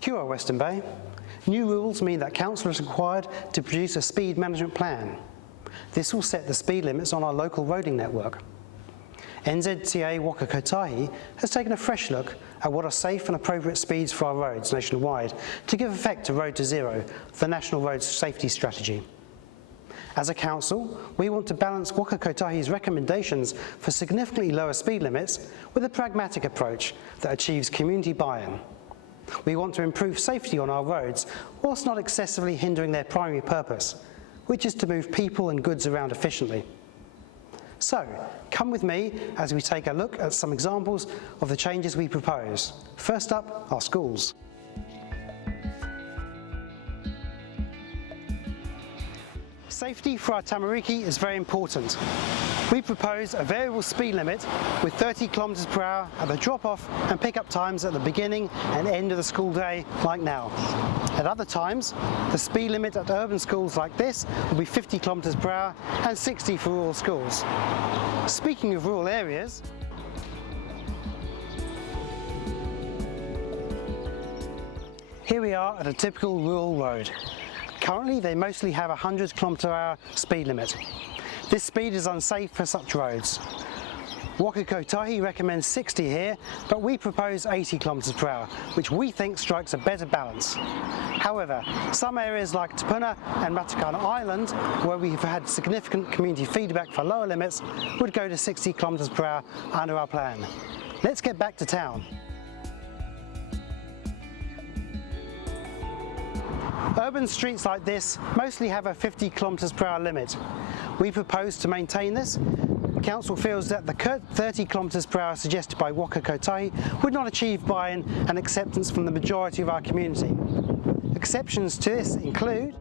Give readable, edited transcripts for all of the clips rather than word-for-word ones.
Kia ora, Western Bay. New rules mean that council is required to produce a speed management plan. This will set the speed limits on our local roading network. NZTA Waka Kotahi has taken a fresh look at what are safe and appropriate speeds for our roads nationwide to give effect to Road to Zero, the National Road Safety Strategy. As a council, we want to balance Waka Kotahi's recommendations for significantly lower speed limits with a pragmatic approach that achieves community buy-in. We want to improve safety on our roads whilst not excessively hindering their primary purpose, which is to move people and goods around efficiently. So, come with me as we take a look at some examples of the changes we propose. First up, our schools. Safety for our tamariki is very important. We propose a variable speed limit with 30 kilometres per hour at the drop-off and pick-up times at the beginning and end of the school day, like now. At other times, the speed limit at urban schools like this will be 50 kilometres per hour and 60 for rural schools. Speaking of rural areas, here we are at a typical rural road. Currently, they mostly have a 100 km/h speed limit. This speed is unsafe for such roads. Waka Kotahi recommends 60 here, but we propose 80 km/h, which we think strikes a better balance. However, some areas like Te Puna and Matakana Island, where we have had significant community feedback for lower limits, would go to 60 km/h under our plan. Let's get back to town. Urban streets like this mostly have a 50 km/h limit. We propose to maintain this. Council feels that the 30 km/h suggested by Waka Kotahi would not achieve buy-in and acceptance from the majority of our community. Exceptions to this include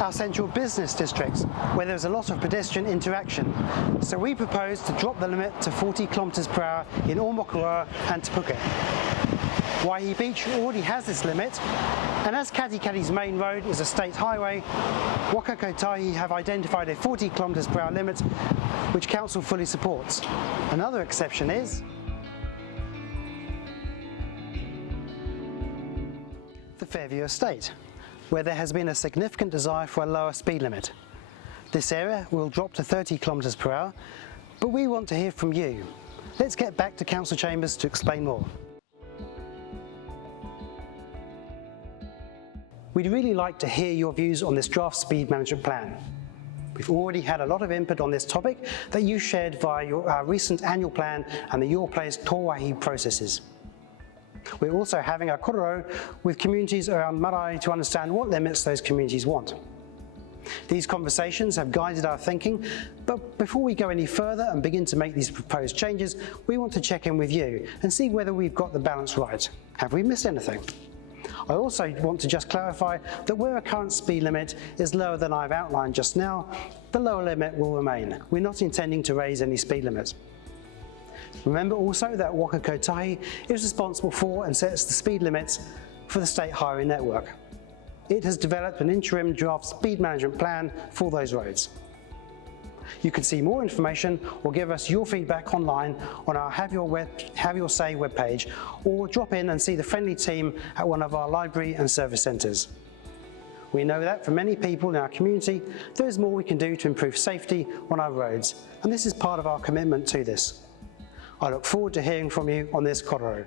our central business districts, where there's a lot of pedestrian interaction. So we propose to drop the limit to 40 km/h in Omokoroa and Te Puke. Waihi Beach already has this limit, and as Katikati's main road is a state highway, Waka Kotahi have identified a 40 km/h limit, which council fully supports. Another exception is the Fairview Estate, where there has been a significant desire for a lower speed limit. This area will drop to 30 km/h, but we want to hear from you. Let's get back to council chambers to explain more. We'd really like to hear your views on this draft speed management plan. We've already had a lot of input on this topic that you shared via our recent annual plan and the Your Place Tōwahi processes. We're also having a korero with communities around Marae to understand what limits those communities want. These conversations have guided our thinking, but before we go any further and begin to make these proposed changes, we want to check in with you and see whether we've got the balance right. Have we missed anything? I also want to just clarify that where a current speed limit is lower than I've outlined just now, the lower limit will remain. We're not intending to raise any speed limits. Remember also that Waka Kotahi is responsible for and sets the speed limits for the state highway network. It has developed an interim draft speed management plan for those roads. You can see more information or give us your feedback online on our Have Your Say webpage, or drop in and see the friendly team at one of our library and service centres. We know that for many people in our community, there is more we can do to improve safety on our roads, and this is part of our commitment to this. I look forward to hearing from you on this korero.